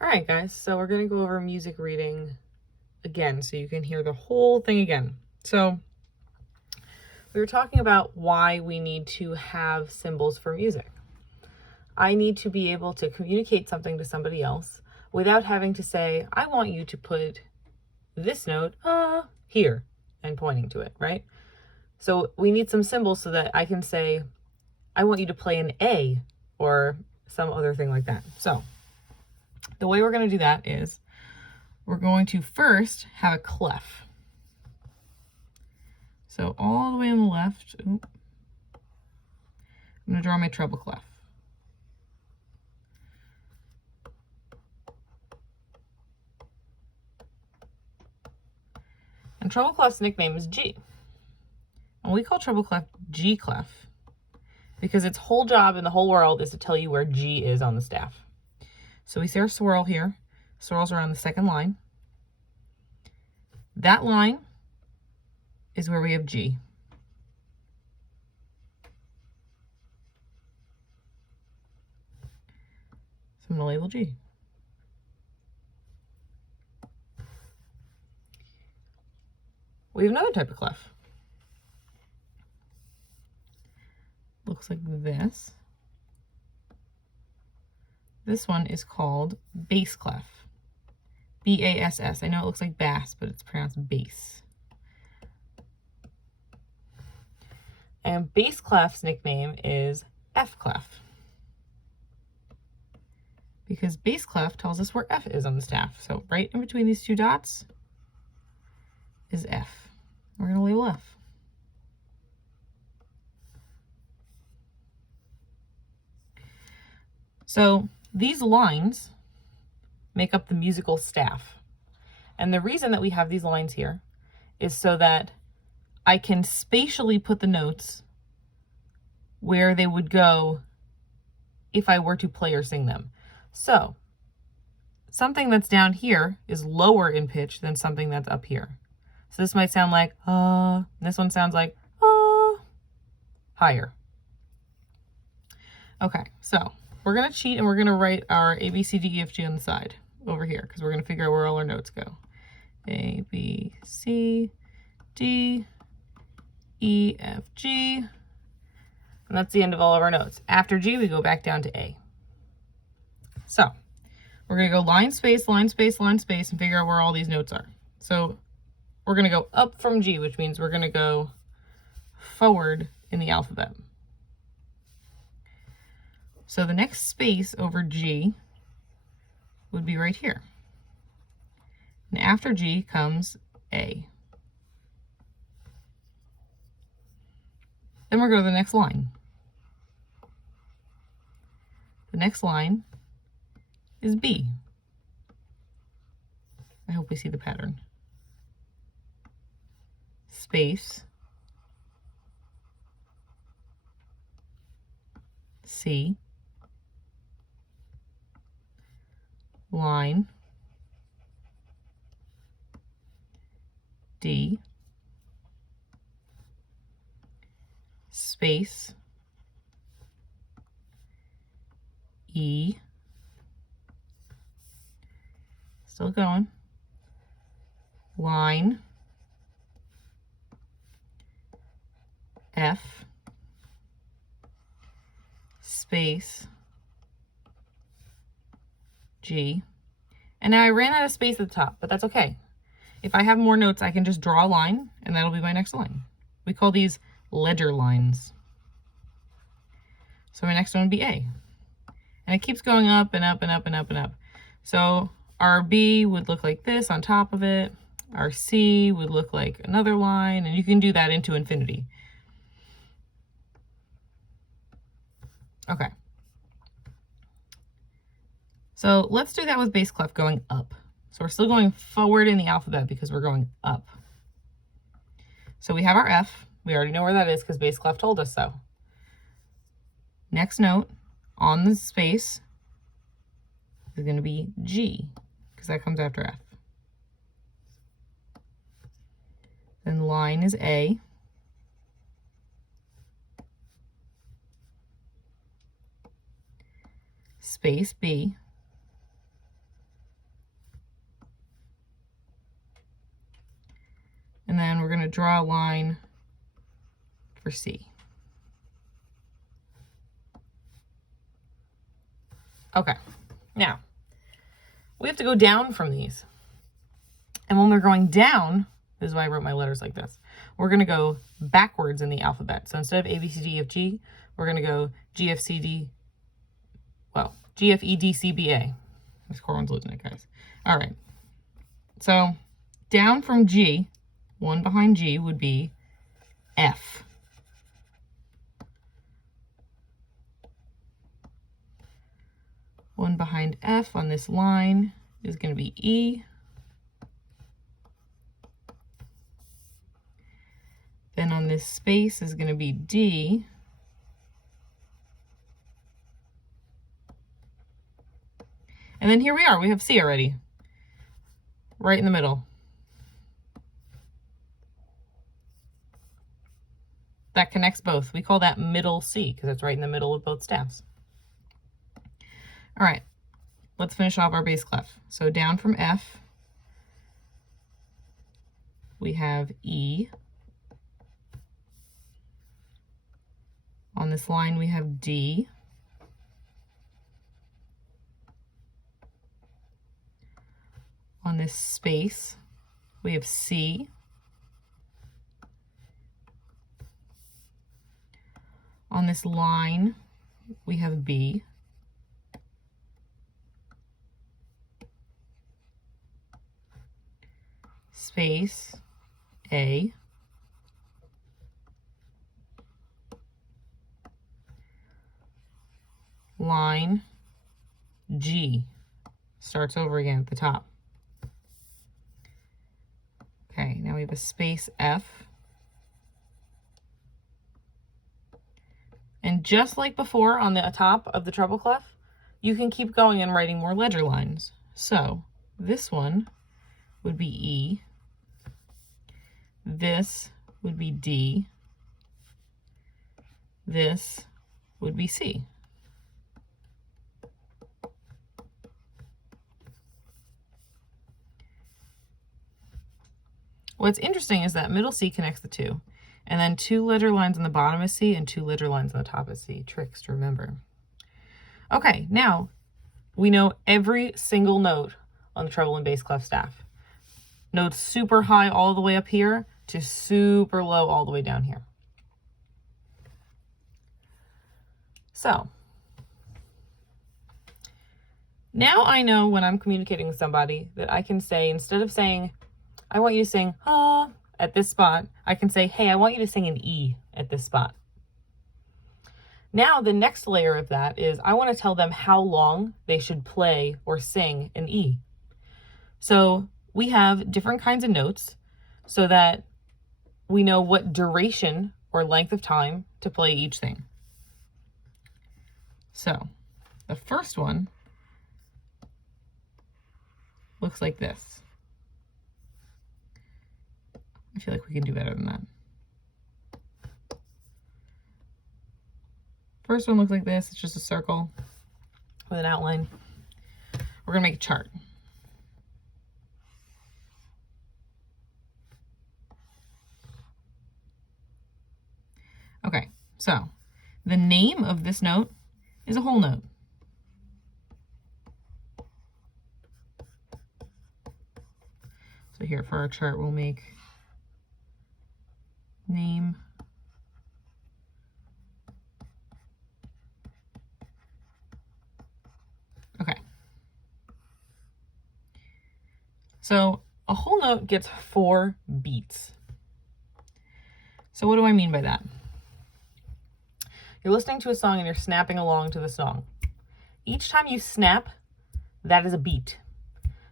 All right, guys, so we're going to go over music reading again so you can hear the whole thing again. So we were talking about why we need to have symbols for music. I need to be able to communicate something to somebody else without having to say, I want you to put this note here and pointing to it, right? So we need some symbols so that I can say, I want you to play an A or some other thing like that. So the way we're going to do that is we're going to first have a clef. So all the way on the left, I'm going to draw my treble clef. And treble clef's nickname is G. And we call treble clef G clef because its whole job in the whole world is to tell you where G is on the staff. So we see our swirl here. Swirls are on the second line. That line is where we have G. So I'm going to label G. We have another type of clef. Looks like this. This one is called bass clef. B-A-S-S. I know it looks like bass, but it's pronounced bass. And bass clef's nickname is F clef, because bass clef tells us where F is on the staff. So right in between these two dots is F. We're going to label F. So these lines make up the musical staff. And the reason that we have these lines here is so that I can spatially put the notes where they would go if I were to play or sing them. So something that's down here is lower in pitch than something that's up here. So this might sound like this one sounds like higher. Okay, so we're gonna cheat and we're gonna write our A, B, C, D, E, F, G on the side over here because we're gonna figure out where all our notes go. A, B, C, D, E, F, G. And that's the end of all of our notes. After G, we go back down to A. So we're gonna go line, space, line, space, line, space, and figure out where all these notes are. So we're gonna go up from G, which means we're gonna go forward in the alphabet. So the next space over G would be right here. And after G comes A. Then we're going to the next line. The next line is B. I hope we see the pattern. Space, C, line, D, space, E, still going, line, F, space, G, and now I ran out of space at the top, but that's okay. If I have more notes, I can just draw a line, and that'll be my next line. We call these ledger lines. So my next one would be A. And it keeps going up and up and up and up and up. So our B would look like this on top of it. Our C would look like another line, and you can do that into infinity. Okay. So let's do that with bass clef going up. So we're still going forward in the alphabet because we're going up. So we have our F. We already know where that is because bass clef told us so. Next note on the space is going to be G because that comes after F. Then line is A. Space B. to draw a line for C. Okay, now we have to go down from these. And when we're going down, this is why I wrote my letters like this, we're going to go backwards in the alphabet. So instead of A, B, C, D, E, F, G, we're going to go G, F, C, D, well, G, F, E, D, C, B, A. This Corwin's losing it, guys. All right. So down from G, one behind G would be F. One behind F on this line is going to be E. Then on this space is going to be D. And then here we are, we have C already, right in the middle. That connects both. We call that middle C because it's right in the middle of both staffs. All right, let's finish off our bass clef. So down from F, we have E. On this line, we have D. On this space, we have C. On this line, we have B. Space, A. Line, G. Starts over again at the top. Okay, now we have a space F. And just like before on the top of the treble clef, you can keep going and writing more ledger lines. So this one would be E. This would be D. This would be C. What's interesting is that middle C connects the two, and then 2 ledger lines on the bottom of C and 2 ledger lines on the top of C. Tricks to remember. Okay, now we know every single note on the treble and bass clef staff. Notes super high all the way up here to super low all the way down here. So now I know when I'm communicating with somebody that I can say, instead of saying, I want you to sing ah at this spot, I can say, hey, I want you to sing an E at this spot. Now the next layer of that is I want to tell them how long they should play or sing an E. So we have different kinds of notes so that we know what duration or length of time to play each thing. So the first one looks like this. I feel like we can do better than that. First one looks like this. It's just a circle with an outline. We're going to make a chart. Okay, so the name of this note is a whole note. So here for our chart, we'll make name, okay. So a whole note gets 4 beats. So what do I mean by that? You're listening to a song and you're snapping along to the song. Each time you snap, that is a beat.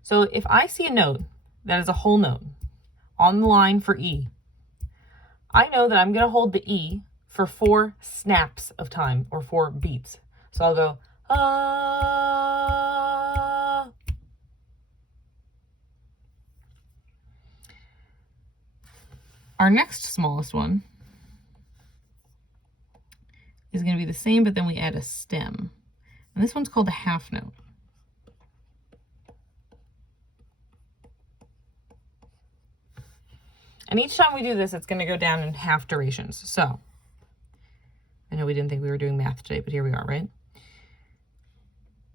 So if I see a note that is a whole note on the line for E, I know that I'm going to hold the E for 4 snaps of time, or 4 beats. So I'll go, ah. Our next smallest one is going to be the same, but then we add a stem. And this one's called a half note. And each time we do this, it's going to go down in half durations. So I know we didn't think we were doing math today, but here we are, right?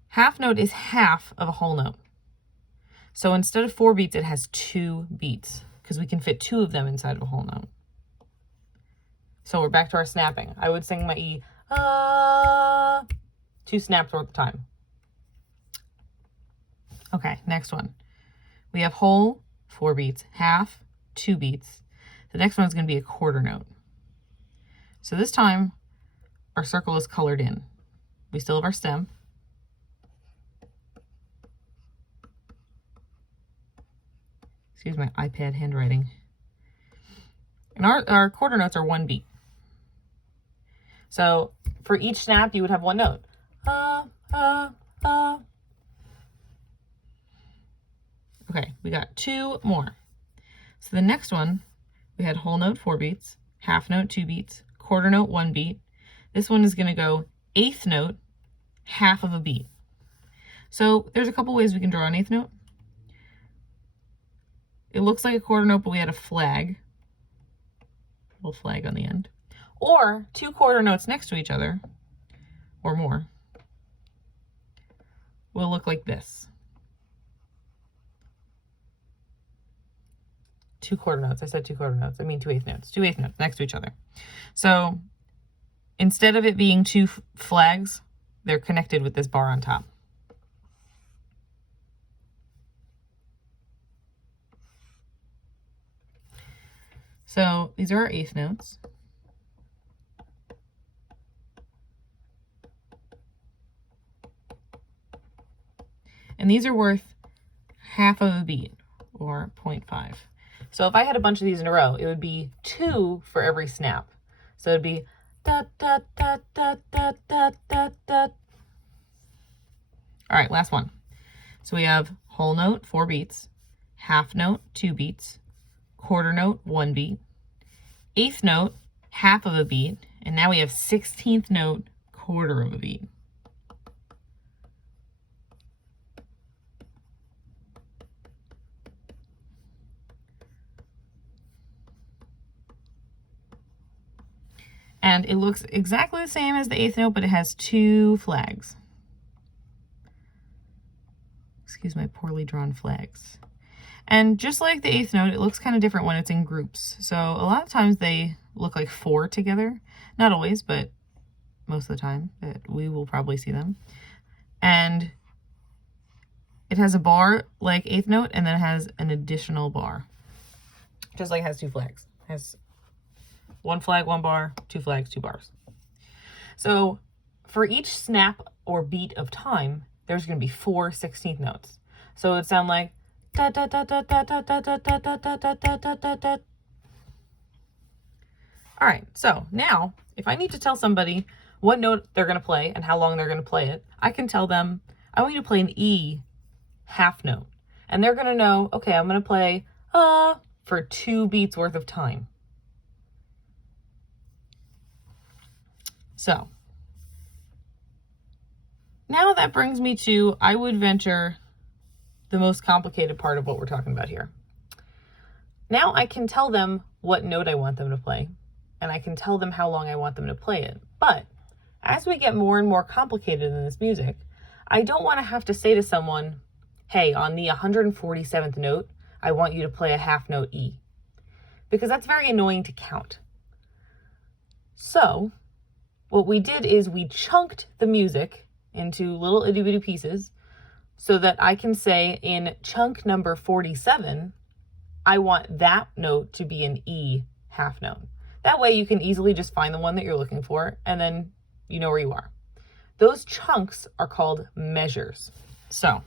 Half note is half of a whole note. So instead of 4 beats, it has 2 beats because we can fit 2 of them inside of a whole note. So we're back to our snapping. I would sing my E, 2 snaps worth of time. Okay, next one. We have whole, 4 beats, half, 2 beats. The next one is going to be a quarter note. So this time, our circle is colored in. We still have our stem. Excuse my iPad handwriting. And our quarter notes are 1 beat. So for each snap, you would have 1 note. Okay, we got 2 more. So the next one, we had whole note 4 beats, half note 2 beats, quarter note 1 beat. This one is going to go eighth note, half of a beat. So there's a couple ways we can draw an eighth note. It looks like a quarter note, but we had a flag. A little flag on the end. Or 2 quarter notes next to each other, or more, will look like this. 2 quarter notes. I said 2 quarter notes. I mean 2 eighth notes. 2 eighth notes next to each other. So instead of it being 2 flags, they're connected with this bar on top. So these are our eighth notes. And these are worth half of a beat, or 0.5. So if I had a bunch of these in a row, it would be 2 for every snap. So it'd be da da da da da da da da. All right, last one. So we have whole note, 4 beats, half note, 2 beats, quarter note, 1 beat, eighth note, half of a beat, and now we have 16th note, quarter of a beat. And it looks exactly the same as the eighth note, but it has 2 flags. Excuse my poorly drawn flags. And just like the eighth note, it looks kind of different when it's in groups. So a lot of times they look like 4 together. Not always, but most of the time that we will probably see them. And it has a bar like eighth note, and then it has an additional bar. Just like it has 2 flags. It has 1 flag, 1 bar, 2 flags, 2 bars. So for each snap or beat of time, there's going to be 4 16th notes. So it would sound like da da da da da da da da da da da da da da da da. All right, so now if I need to tell somebody what note they're going to play and how long they're going to play it, I can tell them, I want you to play an E half note. And they're going to know, okay, I'm going to play for 2 beats worth of time. So now that brings me to, I would venture, the most complicated part of what we're talking about here. Now I can tell them what note I want them to play, and I can tell them how long I want them to play it. But as we get more and more complicated in this music, I don't want to have to say to someone, hey, on the 147th note, I want you to play a half note E, because that's very annoying to count. So what we did is we chunked the music into little itty bitty pieces so that I can say in chunk number 47, I want that note to be an E half note. That way you can easily just find the one that you're looking for, and then you know where you are. Those chunks are called measures. So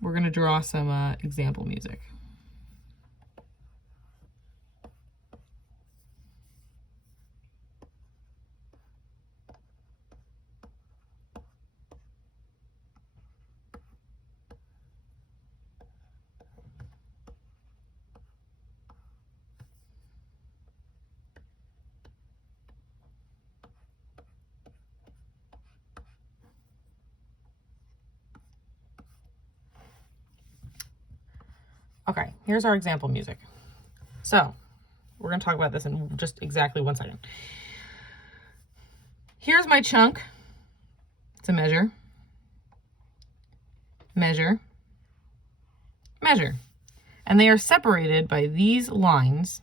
we're going to draw some example music. Okay, here's our example music. So we're going to talk about this in just exactly 1 second. Here's my chunk. It's a measure, measure, measure. And they are separated by these lines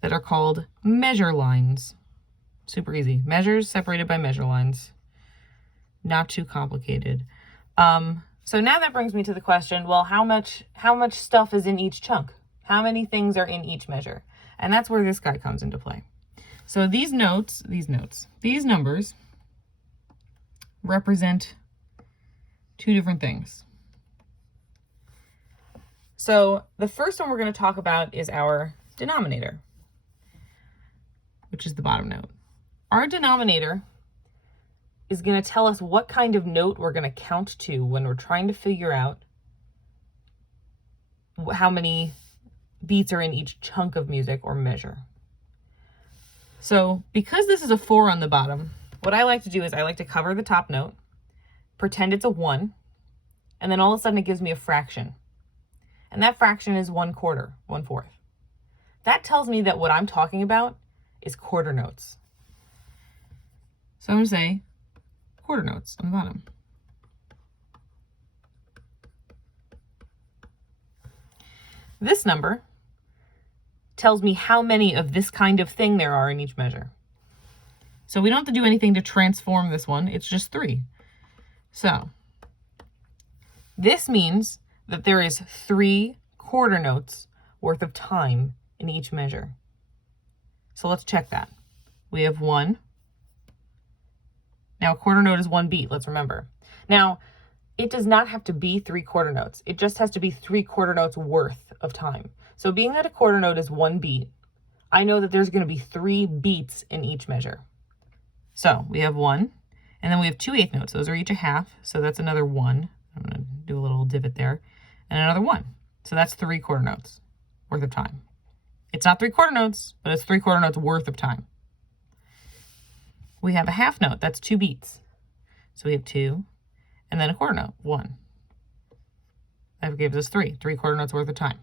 that are called measure lines. Super easy. Measures separated by measure lines. Not too complicated. So now that brings me to the question, well, how much stuff is in each chunk? How many things are in each measure? And that's where this guy comes into play. So these numbers represent two different things. So the first one we're going to talk about is our denominator, which is the bottom note. Our denominator is going to tell us what kind of note we're going to count to when we're trying to figure out how many beats are in each chunk of music or measure. So because this is a 4 on the bottom, what I like to do is I like to cover the top note, pretend it's a 1, and then all of a sudden it gives me a fraction. And that fraction is 1/4, 1/4. That tells me that what I'm talking about is quarter notes. So I'm going to say quarter notes on the bottom. This number tells me how many of this kind of thing there are in each measure. So we don't have to do anything to transform this one. It's just 3. So this means that there is 3 quarter notes worth of time in each measure. So let's check that. We have 1. Now, a quarter note is 1 beat, let's remember. Now, it does not have to be 3 quarter notes. It just has to be 3 quarter notes worth of time. So being that a quarter note is 1 beat, I know that there's going to be 3 beats in each measure. So we have 1, and then we have 2 eighth notes. Those are each a half, so that's another 1. I'm going to do a little divot there, and another 1. So that's 3 quarter notes worth of time. It's not 3 quarter notes, but it's 3 quarter notes worth of time. We have a half note, that's 2 beats. So we have 2, and then a quarter note, 1. That gives us 3 quarter notes worth of time.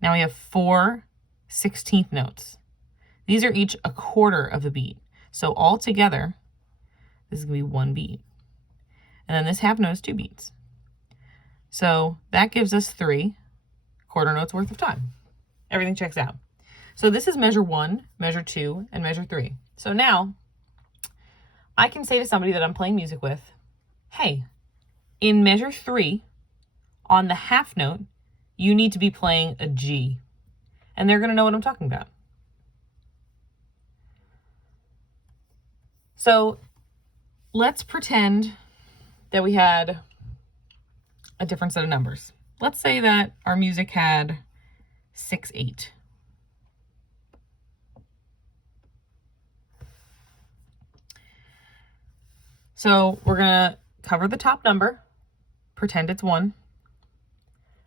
Now we have 4 16th notes. These are each a quarter of a beat. So all together, this is going to be 1 beat. And then this half note is 2 beats. So that gives us 3 quarter notes worth of time. Everything checks out. So this is measure 1, measure 2, and measure 3. So now I can say to somebody that I'm playing music with, hey, in measure 3, on the half note, you need to be playing a G. And they're going to know what I'm talking about. So let's pretend that we had a different set of numbers. Let's say that our music had 6/8. So we're going to cover the top number, pretend it's 1,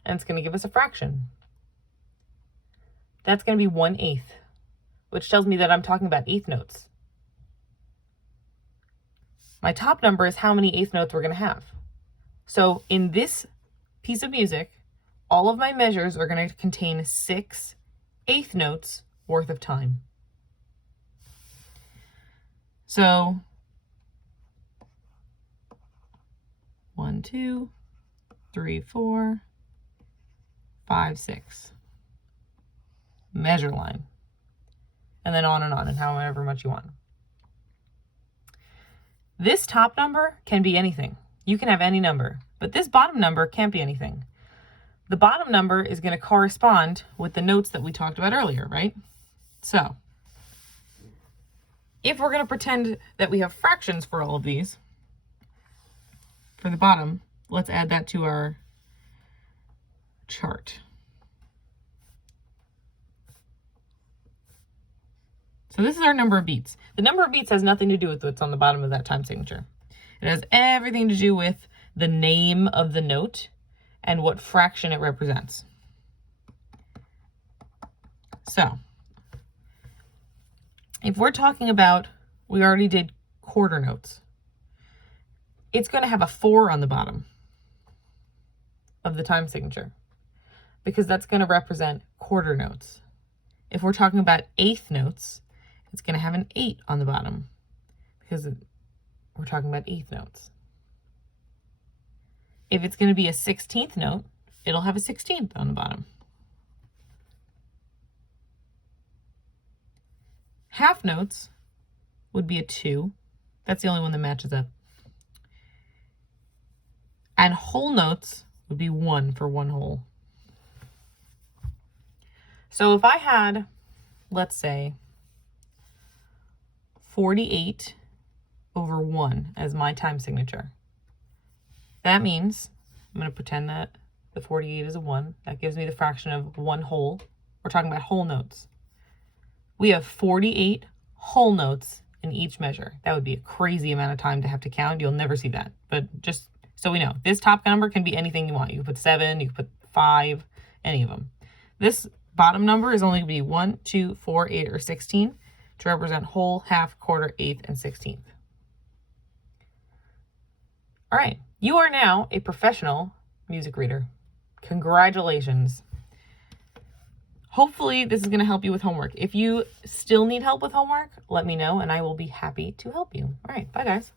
and it's going to give us a fraction. That's going to be 1/8, which tells me that I'm talking about eighth notes. My top number is how many eighth notes we're going to have. So in this piece of music, all of my measures are going to contain 6 eighth notes worth of time. So 1, 2, 3, 4, 5, 6. Measure line. And then on and however much you want. This top number can be anything. You can have any number, but this bottom number can't be anything. The bottom number is going to correspond with the notes that we talked about earlier, right? So if we're going to pretend that we have fractions for all of these, for the bottom, let's add that to our chart. So this is our number of beats. The number of beats has nothing to do with what's on the bottom of that time signature. It has everything to do with the name of the note and what fraction it represents. So if we're talking about, we already did quarter notes. It's going to have a 4 on the bottom of the time signature. because that's going to represent quarter notes. If we're talking about eighth notes, it's going to have an 8 on the bottom because we're talking about eighth notes. If it's going to be a 16th note, it'll have a 16th on the bottom. Half notes would be a 2. That's the only one that matches up. And whole notes would be 1 for one whole. So if I had, let's say, 48 over 1 as my time signature, that means I'm going to pretend that the 48 is a 1. That gives me the fraction of 1 whole. We're talking about whole notes. We have 48 whole notes in each measure. That would be a crazy amount of time to have to count. You'll never see that. But just so we know, this top number can be anything you want. You can put 7, you can put 5, any of them. This bottom number is only going to be 1, 2, 4, 8, or 16 to represent whole, half, quarter, eighth, and 16th. All right, you are now a professional music reader. Congratulations. Hopefully this is going to help you with homework. If you still need help with homework, let me know and I will be happy to help you. All right, bye guys.